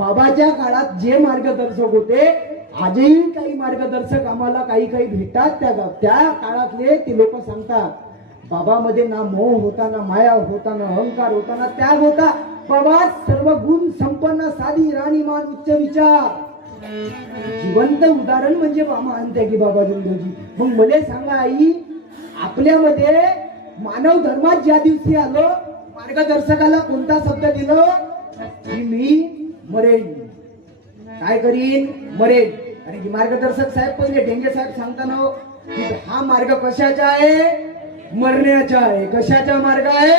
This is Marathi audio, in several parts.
बाबाच्या काळात जे मार्गदर्शक होते आजही काही मार्गदर्शक आम्हाला काही काही भेटतात. त्या काळातले ते लोक सांगतात बाबामध्ये ना मोह होता, ना माया होता, ना अहंकार होता, ना त्याग होता. बाबा सर्व गुण संपन्न, साधी राणीमान, उच्च विचार. जिवंत उदाहरण म्हणजे मानते की बाबा लिंगोजी. मग मला सांगा आई, आपल्यामध्ये मानव धर्मात ज्या दिवशी आलो मार्गदर्शकाला कोणता शब्द दिलो की मी मरेन. काय करीन? मरेन. आणि मार्गदर्शक साहेब पहिले डेंगे साहेब सांगताना की हा मार्ग कशाचा आहे? मरण्याचा आहे. कशाचा मार्ग आहे?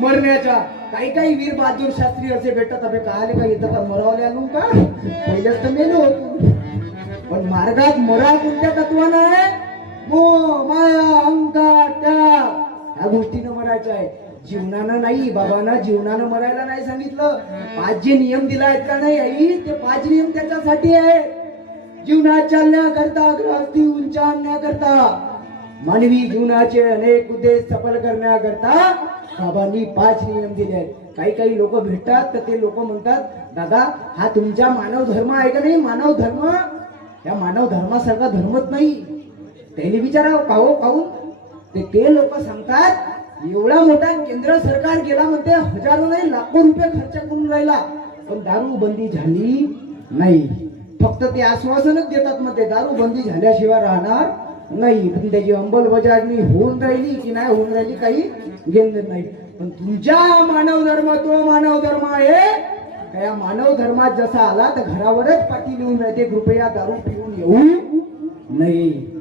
मरण्याचा. काही काही वीर बहादूर शास्त्री असे भेटतात, अबे काय का येतं का मरावले आलो का? पहिलेच तर मेलो होतो. पण मार्गात मरा कोणत्या तत्वानं आहे? मोह माया अहंकार त्याग ह्या गोष्टीनं मरायचं आहे. जीवनानं नाही. बाबांना जीवनानं मरायला नाही सांगितलं. 5 जे नियम दिला आहेत का नाही आई, ते 5 नियम त्याच्यासाठी आहे. जीवनात चालण्याकरता, ग्रहस्थी उंच आणण्याकरता, मानवी जीवनाचे अनेक उद्देश सफल करण्याकरता बाबांनी 5 नियम दिले आहेत. काही काही लोक भेटतात तर ते लोक म्हणतात दादा हा तुमचा मानव धर्म आहे का नाही? मानव धर्म या मानव धर्मासारखा धर्मच नाही. त्याने विचारावं काहो काहून? ते लोक सांगतात एवढा मोठा केंद्र सरकार गेला म्हणते, हजारो नाही लाखो रुपये खर्च करून राहिला, पण दारू बंदी झाली नाही. फक्त ते आश्वासनच देतात म्हणते दारू बंदी झाल्याशिवाय राहणार नाही. पण त्याची अंमलबजावणी होऊन राहिली की नाही होऊन राहिली काही घेणं नाही. पण तुमच्या मानव धर्म तो मानव धर्म आहे. त्या मानव धर्मात जसा आला तर घरावरच पाठी लिहून राहते कृपया दारू पिऊन येऊ नाही.